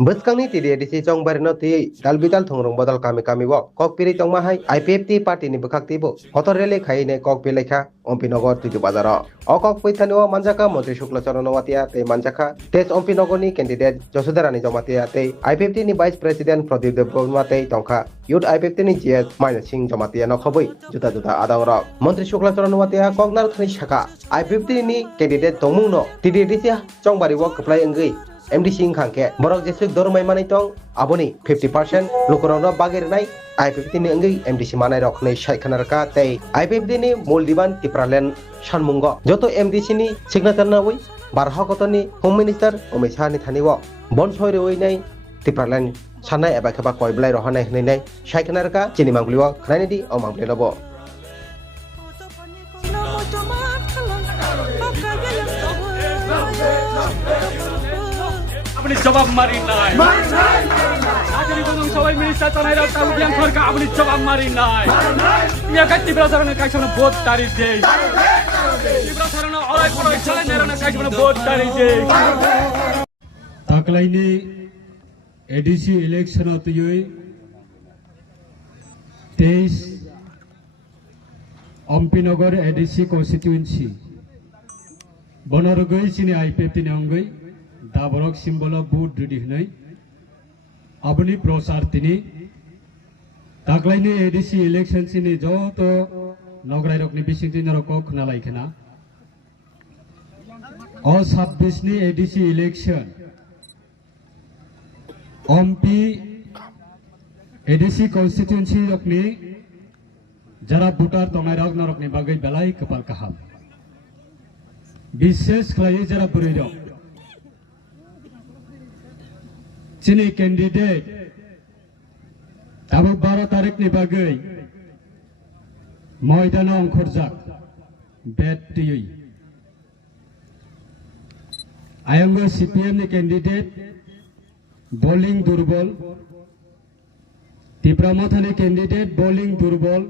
Beskangni TDDC chong barino ti dalbital thongrong bodal kami wo kok piri tong mahai IPFT party ni bekakti bo otor rele khai ne kok pilekha Ompinogor tuju bazaro o kok poithanio manjaka Mantri Shukla Charana Watia te manjaka tes Ompinogor ni candidate Josudharani Jomatia te IPFT ni vice president Pradip Debbarma te tongkha youth IPFT ni GS Maina Singh Jomatia no khoboi juta adawra Mantri Shukla Charana Watia kok nar thani shaka IPFT ni candidate tongmung no TDDC chong bari wo kaplai engei MDC ingkangke borok jesuk dormai manai tong aboni 50% lukurano bagir nai IPFT ni engei MDC manai rok nei shaikhanarka tei IPFT ni muldiban tipralen shanmungo joto MDC ni signature na oi barhakotoni home minister Amit Shah ni thaniwo bon soire oi nai tipralen sanai eba khaba koiblai rohanai nei nai shaikhanarka chini mangliwa khnai di o mangle lobo আপনি জবাব মারি নাই আজকে কোন সবাই minister চালাই রাখতে উদ্যান সরকার আপনি জবাব মারি নাই ইয়া কাটি ব্রাসারনে কাইছনে বহুত তারিখ দেই ব্রাসারনে অলাই পড়াই চালাই নেরনে কাইছনে বহুত তারিখ দেই তাকলাইনি ADC election অতয়ই 23 Ampinagar ADC constituency বনরগই চিনি আইপিএফটি নঙ্গই दाबरक सिम्बल बुट रेडी होनाय आबनि प्रचार तिनि दाग्लायनि एडिसि इलेक्शन सिनि जत नगराय रकनि बिसिंजि नरक खोनालायखना अ 26 नि एडिसि इलेक्शन एमपी एडिसि कन्स्टिट्युएन्सि रकनि जरा भोटार तंगाय रक नरकनि बागै बेलाय कपाल काहाम विशेष खलायै जरा बुरै रक चीनी कैंडिडेट ताबो 12 तारीख नि बागै मैदानाव ओंखारजाक बेट दियै आयंगो सीपीएम नि कैंडिडेट बॉलिंग दुर्बल तिप्रामथानि कैंडिडेट बॉलिंग दुर्बल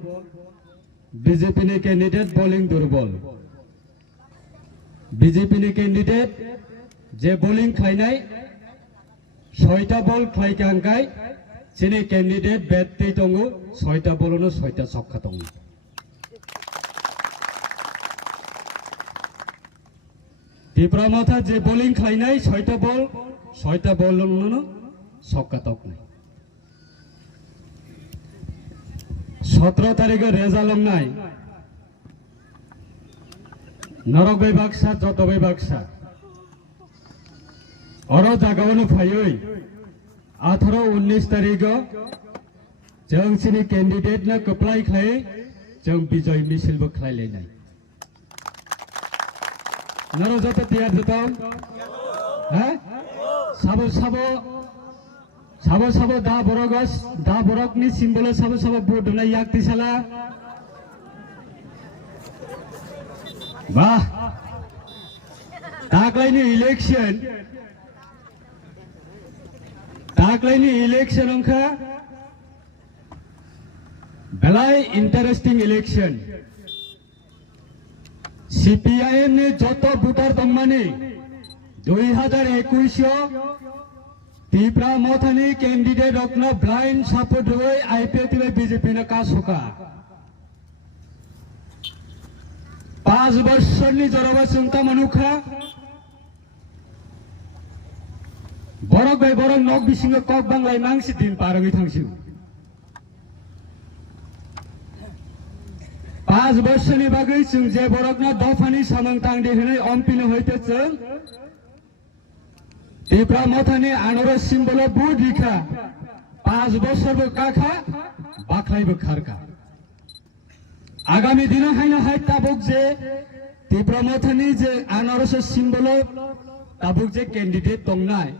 बीजेपी नि कैंडिडेट बॉलिंग दुर्बल बीजेपी नि कैंडिडेट जे बॉलिंग खायनाय 6টা বল খাইকাঙ্গাই চিনি ক্যান্ডিডেট ব্যাটটি দङो 6টা বলनो 6টা ছক্কা दङ तिप्रामथा जे बॉलिंग खाइनाय 6টা बलनो ছক্কা दङ 17 तारिख रेजाल्ट लंनाय नरगै बाक्सा जतबै बाक्सा और जागावनो फायै 18-19 तारीख जों सिनि कैंडिडेट ना कप्लाय खाय जों विजय मिसिलबो खालायलायनाय नरो जत तैयार जताव हैं साबो दा बरकनि सिम्बल साबो भोट होनाय याक्तिसाला वाह दाग्लायनि इलेक्शन अंका बेलाय इंटरेस्टिंग इलेक्शन सीपीआईएम ने जत भोटार दंमानि 2021 तिप्रामथानि कैंडिडेट रत्न ब्लाइंड सपोर्ट होय आईपीएफटी बीजेपी ने कासका 5 वर्षनि जरबा चिंता मनुखा borok bai borok nok bisingo kok banglai mangsi din parangi thangsi 5 borsoni bagai जों जे borokna dofani samangtang di hinai ompino hoite जों तिप्रामथानि आनरो symbol बुट रिखा 5 बोसोरबो काखा बाख्लाइबो खारका आगामी दिन हाइना high Tabuk जे तिप्रामथानि जे आनरो symbol Tabuk जे candidate दंनाय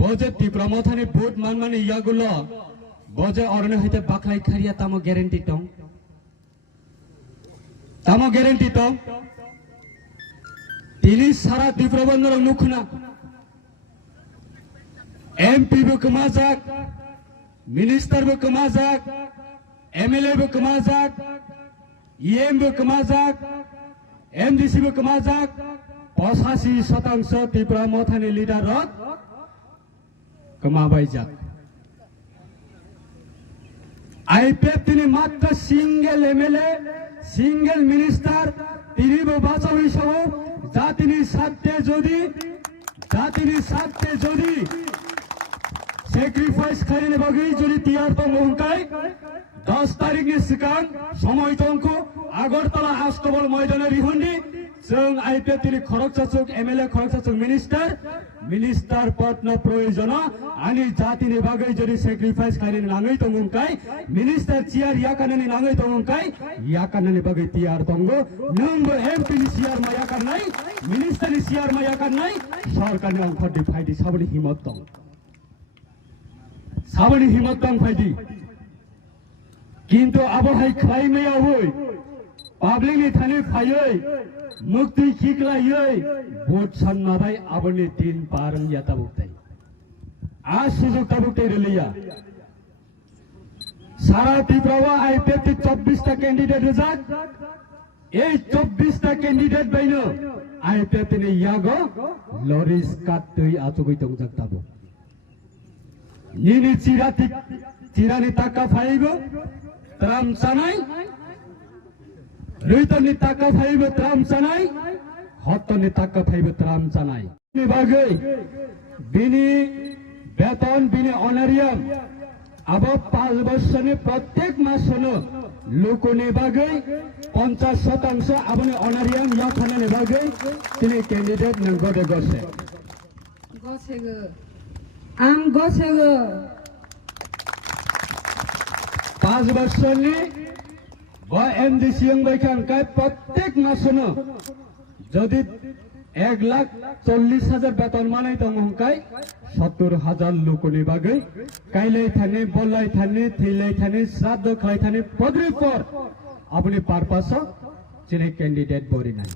बजे तिप्रामथानि vote मानमानि यागुलो बजे अरने हयते बाख्लाय खारिया तामो ग्यारेंटी दं तिनि सारा तिप्राबंदर नुखना एमपी बो कमाजाक मिनिस्टर बो कमाजाक एमएलए बो कमाजाक ईएम बो कमाजाक एमडीसी बो कमाजाक 85% तिप्रामथानि लिडार kemabayjak. IPF তিনি মাত্র সিঙ্গেল এমএলএ সিঙ্গেল মিনিস্টার তিনি বাঁচাও হিসাবে জাতিনি সাথে যদি স্যাক্রিফাইস খাইনে বাকি যদি তিয়ার তো মহকাই 10 তারিখে সিকান সময় তঙ্ক আগরতলা আস্তবল ময়দানে রিহন্ডি जों आईपीएफ তিনি খড়গচাচক এমএলএ খড়গচাচক মিনিস্টার পত্ন প্রয়োজন আনি জাতিনি বাগै যদি স্যাক্রিফাইস খাইনে নাঙै তঙ্গকাই মিনিস্টার চিয়ার ইয়াকানানি নাঙै তঙ্গকাই ইয়াকানানি বাগै তিয়াर তঙ্গ नंबो एमपी नि सियार मा याकानाय मिनिस्टार नि सियार मा याकानाय सरकारनि अंखर फाइदि साबनि हिम्मत दं फाइदि किन्तु आबहाय खाइमै आवै पाब्लिक नि थाने फायै मुक्ति खिक्लायै भोट साननाय आबनि दिन पारं याता बुक्तै आज सुजुग ताबुक्तै रलिया सारा त्रिपुरा आईपीएफ 24 टा कैंडिडेट रजाक এই 24 টা ক্যান্ডিডেট বাইনো আইপিএফ নি ইয়াগো লরিস কাটই আচুগই তংজাক তাবো নিনি চিরানি টাকা ফাইবো ত্রাম সানাই রুইতনি টাকা ফাইবো ত্রাম সানাই হতনি টাকা ফাইবো ত্রাম সানাই নি বাগৈ বিনি বেতন বিনি অনারিয়াম अब 5 বছরে প্রত্যেক মাসনো লোকনে বাগৈ 50% আপনি অনারিয়াম ইয়া খানানে বাগৈ তিনি ক্যান্ডিডেট নগদে গছে আম গছেগো 5 বছরনি বা এমডিসি এং বাইখান কাই প্রত্যেক মাসনো যদি 1,40,000 বেতন মানাই তংকাই 70,000 লোকনে বাগৈ কাইলাই থানে বলাই থানে থিলাই থানে শ্রাদ্ধ খাই থানে পদরি পর আপনি পারপাস চিনে ক্যান্ডিডেট বরি নাই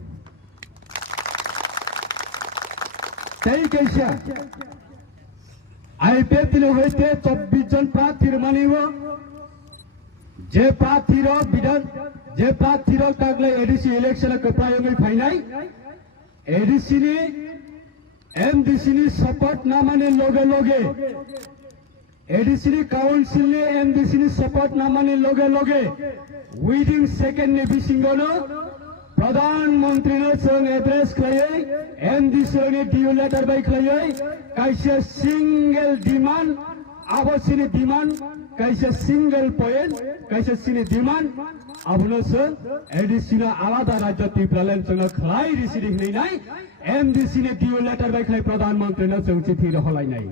তাই কেসা আইপিএফ দিলে হইতে 24 জন প্রার্থীর মানিব যে প্রার্থীর কাগলে এডিসি ইলেকশন কপ্রায়ঙ্গই ফাইনাই এডিসিনি এমডিসিনি সাপোর্ট না মানে লগে এডিসিনি কাউন্সিল নি এমডিসিনি সাপোর্ট না মানে লগে উইদিন সেকেন্ড নে বিসিঙ্গনো প্রধানমন্ত্রী নে সং এড্রেস খাইয়ে এমডিসি নে ডিউ লেটার বাই খাইয়ে কাইসে সিঙ্গেল ডিমান্ড আবসিনি ডিমান্ড কাইসে সিঙ্গেল পয়েন্ট কাইসে সিনি ডিমান্ড আবনসে এডিসিনা আলাদা রাজ্য ত্রিপুরালেন সঙ্গ খাই রিসিডিং নাই এমডিসি নে ডিউ লেটার বাই খাই প্রধানমন্ত্রী নে সং চিঠি হলাই নাই